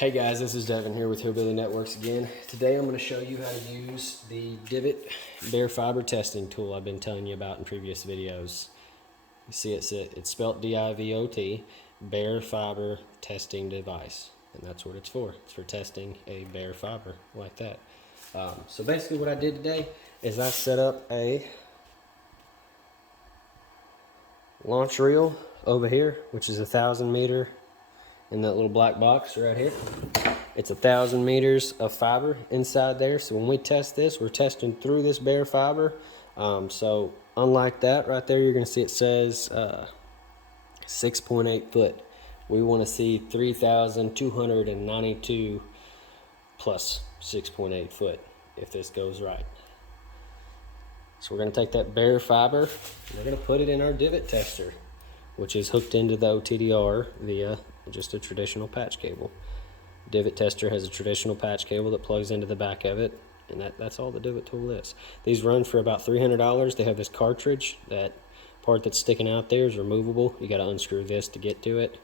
Hey guys, this is Devin here with Hillbilly Networks again. Today I'm going to show you how to use the Divot Bare Fiber testing tool I've been telling you about in previous videos. You see it's spelled D-I-V-O-T, Bare Fiber Testing Device. And that's what it's for. It's for testing a bare fiber like that. So basically what I did today is I set up a launch reel over here, which is 1,000 meter in that little black box right here. It's 1,000 meters of fiber inside there. So when we test this, we're testing through this bare fiber. So unlike that right there, you're going to see it says 6.8 foot. We want to see 3,292 plus 6.8 foot if this goes right. So we're going to take that bare fiber and we're going to put it in our divot tester, which is hooked into the OTDR via just a traditional patch cable. Divot tester has a traditional patch cable that plugs into the back of it, and that's all the divot tool is. These run for about $300. They have this cartridge. That part that's sticking out there is removable. You got to unscrew this to get to it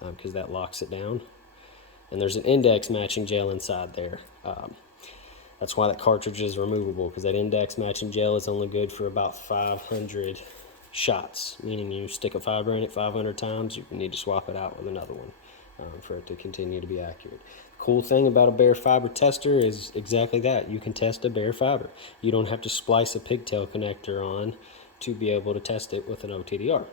because that locks it down. And there's an index matching gel inside there. That's why that cartridge is removable, because that index matching gel is only good for about 500 shots, meaning you stick a fiber in it 500 times, you need to swap it out with another one for it to continue to be accurate. Cool thing about a bare fiber tester is exactly that. You can test a bare fiber. You don't have to splice a pigtail connector on to be able to test it with an OTDR.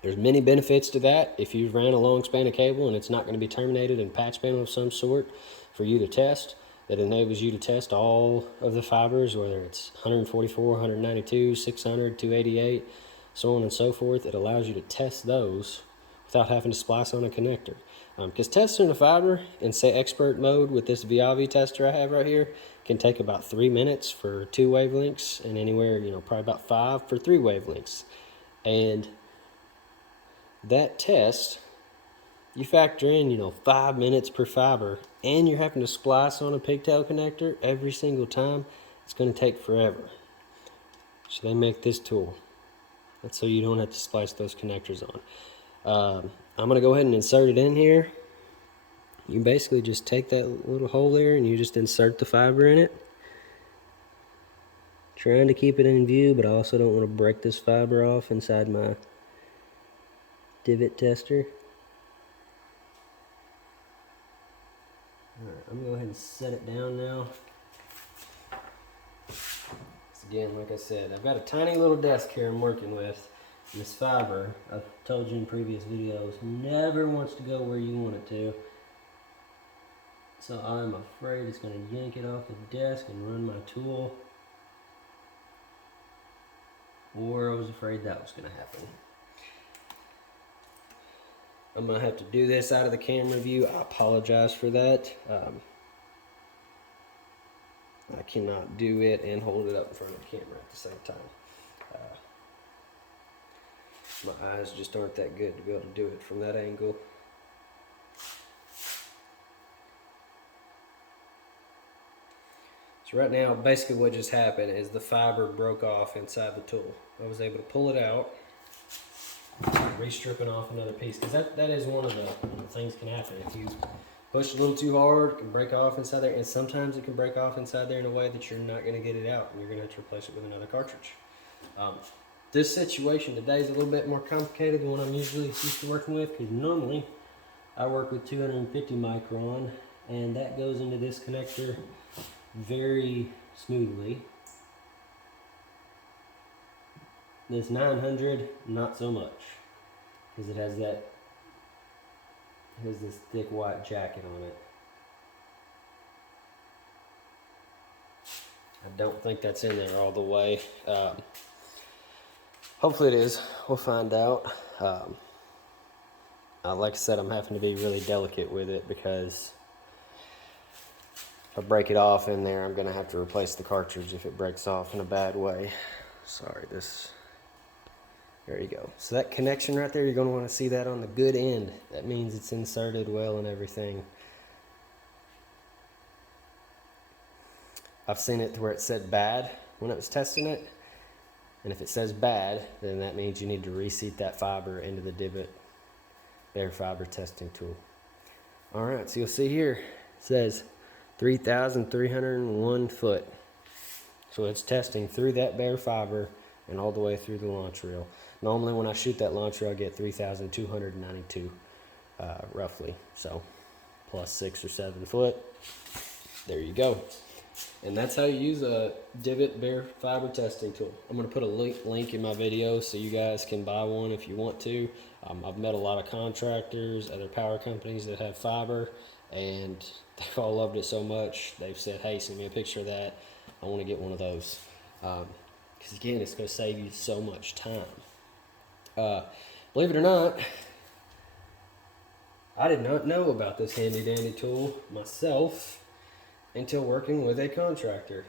There's many benefits to that. If you've ran a long span of cable and it's not going to be terminated in patch panel of some sort for you to test, that enables you to test all of the fibers, whether it's 144, 192, 600, 288, so on and so forth. It allows you to test those without having to splice on a connector. Because testing a fiber in, say, expert mode with this Viavi tester I have right here can take about 3 minutes for 2 wavelengths and anywhere, probably about 5 for 3 wavelengths. And that test, you factor in, 5 minutes per fiber, and you're having to splice on a pigtail connector every single time, it's going to take forever. So they make this tool. That's so you don't have to splice those connectors on. I'm going to go ahead and insert it in here. You basically just take that little hole there and you just insert the fiber in it. Trying to keep it in view, but I also don't want to break this fiber off inside my divot tester. Alright, I'm going to go ahead and set it down now. So again, like I said, I've got a tiny little desk here I'm working with. And this fiber, I've told you in previous videos, never wants to go where you want it to. So I'm afraid it's going to yank it off the desk and run my tool. Or I was afraid that was going to happen. I'm going to have to do this out of the camera view. I apologize for that. I cannot do it and hold it up in front of the camera at the same time. My eyes just aren't that good to be able to do it from that angle. So right now, basically what just happened is the fiber broke off inside the tool. I was able to pull it out, re-stripping off another piece, because that is one of the things can happen. If you push a little too hard, it can break off inside there, and sometimes it can break off inside there in a way that you're not going to get it out, and you're going to have to replace it with another cartridge. This situation today is a little bit more complicated than what I'm usually used to working with, because normally I work with 250 micron, and that goes into this connector very smoothly. This 900, not so much, because it has this thick white jacket on it. I don't think that's in there all the way. Hopefully it is. We'll find out. Like I said, I'm having to be really delicate with it, because if I break it off in there, I'm going to have to replace the cartridge if it breaks off in a bad way. Sorry, there you go. So that connection right there, you're going to want to see that on the good end. That means it's inserted well and everything. I've seen it to where it said bad when it was testing it. And if it says bad, then that means you need to reseat that fiber into the Divot Bare Fiber testing tool. All right, so you'll see here, it says 3,301 foot. So it's testing through that bare fiber and all the way through the launch reel. Normally when I shoot that launch reel, I get 3,292 roughly. So plus 6 or 7 foot. There you go. And that's how you use a Divot Bare Fiber testing tool. I'm going to put a link in my video so you guys can buy one if you want to. I've met a lot of contractors, other power companies that have fiber, and they've all loved it so much. They've said, hey, send me a picture of that. I want to get one of those. Because again, it's going to save you so much time. Believe it or not, I did not know about this handy dandy tool myself until working with a contractor.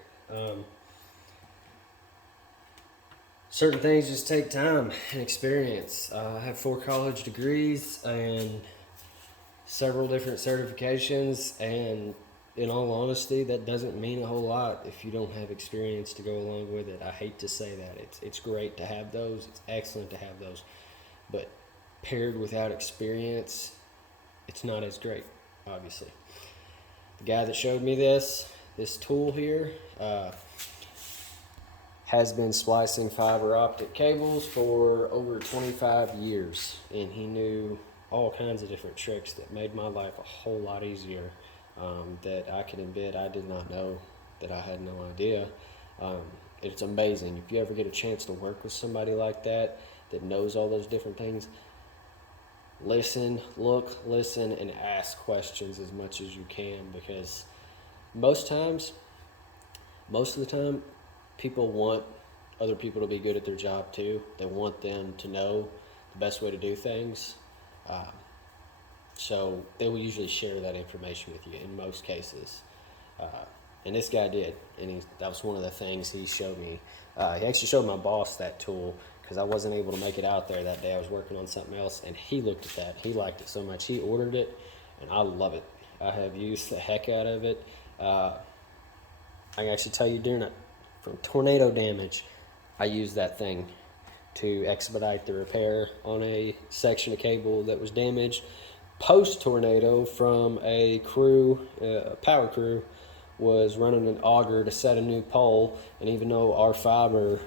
Certain things just take time and experience. I have 4 college degrees and several different certifications, and in all honesty, that doesn't mean a whole lot if you don't have experience to go along with it. I hate to say that. It's great to have those. It's excellent to have those. But paired without experience, it's not as great, obviously. The guy that showed me this tool here, has been splicing fiber optic cables for over 25 years, and he knew all kinds of different tricks that made my life a whole lot easier, that I can admit I did not know, that I had no idea. It's amazing. If you ever get a chance to work with somebody like that knows all those different things, listen, look, listen, and ask questions as much as you can, because most of the time, people want other people to be good at their job too. They want them to know the best way to do things. So they will usually share that information with you in most cases. And this guy did, and that was one of the things he showed me. He actually showed my boss that tool because I wasn't able to make it out there that day. I was working on something else, and he looked at that. He liked it so much. He ordered it, and I love it. I have used the heck out of it. I can actually tell you from tornado damage, I used that thing to expedite the repair on a section of cable that was damaged. Post-tornado, from a power crew, was running an auger to set a new pole, and even though our fiber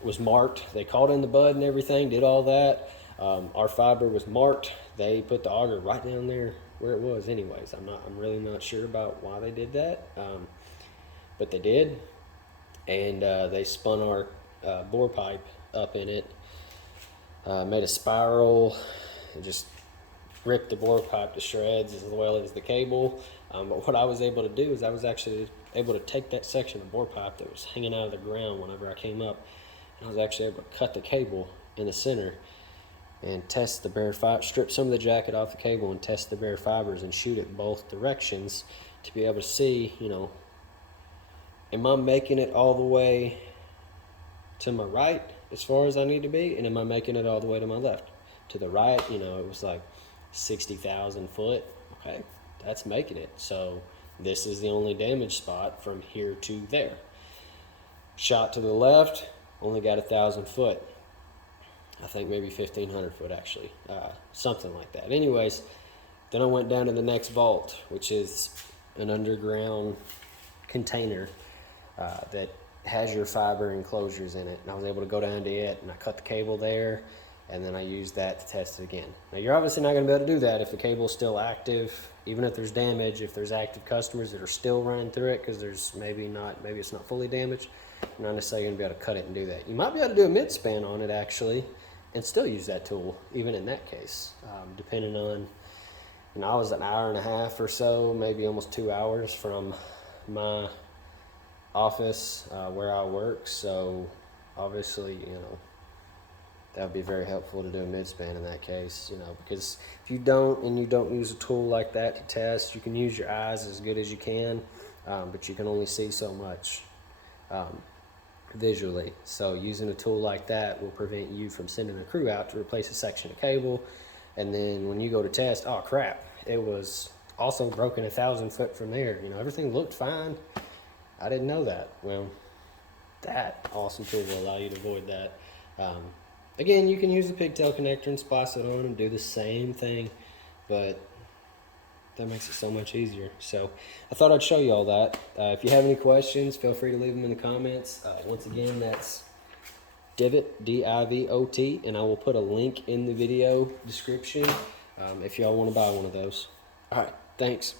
was marked, they called in the bud and everything, did all that. Our fiber was marked. They put the auger right down there where it was anyways. I'm really not sure about why they did that, but they did. And they spun our bore pipe up in it, made a spiral, and just ripped the bore pipe to shreds as well as the cable. But what I was able to do is I was actually able to take that section of bore pipe that was hanging out of the ground whenever I came up, and I was actually able to cut the cable in the center and test the bare fiber, strip some of the jacket off the cable and test the bare fibers and shoot it both directions to be able to see, am I making it all the way to my right as far as I need to be, and am I making it all the way to my left? To the right, it was like 60,000 foot. Okay, that's making it. So this is the only damage spot from here to there. Shot to the left, only got 1,000 foot. I think maybe 1,500 foot actually, something like that. Anyways, then I went down to the next vault, which is an underground container that has your fiber enclosures in it. And I was able to go down to it, and I cut the cable there, and then I used that to test it again. Now, you're obviously not going to be able to do that if the cable is still active, even if there's damage. If there's active customers that are still running through it, because there's maybe it's not fully damaged, you're not necessarily going to be able to cut it and do that. You might be able to do a mid-span on it, actually, and still use that tool, even in that case, depending on, I was an hour and a half or so, maybe almost 2 hours from my office where I work, so obviously, that would be very helpful to do a mid-span in that case, because if you don't use a tool like that to test, you can use your eyes as good as you can, but you can only see so much visually. So using a tool like that will prevent you from sending a crew out to replace a section of cable, and then when you go to test, oh crap, it was also broken 1,000 foot from there. Everything looked fine. I didn't know that. Well, that awesome tool will allow you to avoid that. Again, you can use the pigtail connector and splice it on and do the same thing, but That makes it so much easier. So I thought I'd show you all that. If you have any questions, feel free to leave them in the comments. Once again, that's Divot, D-I-V-O-T, and I will put a link in the video description if y'all want to buy one of those. All right, thanks.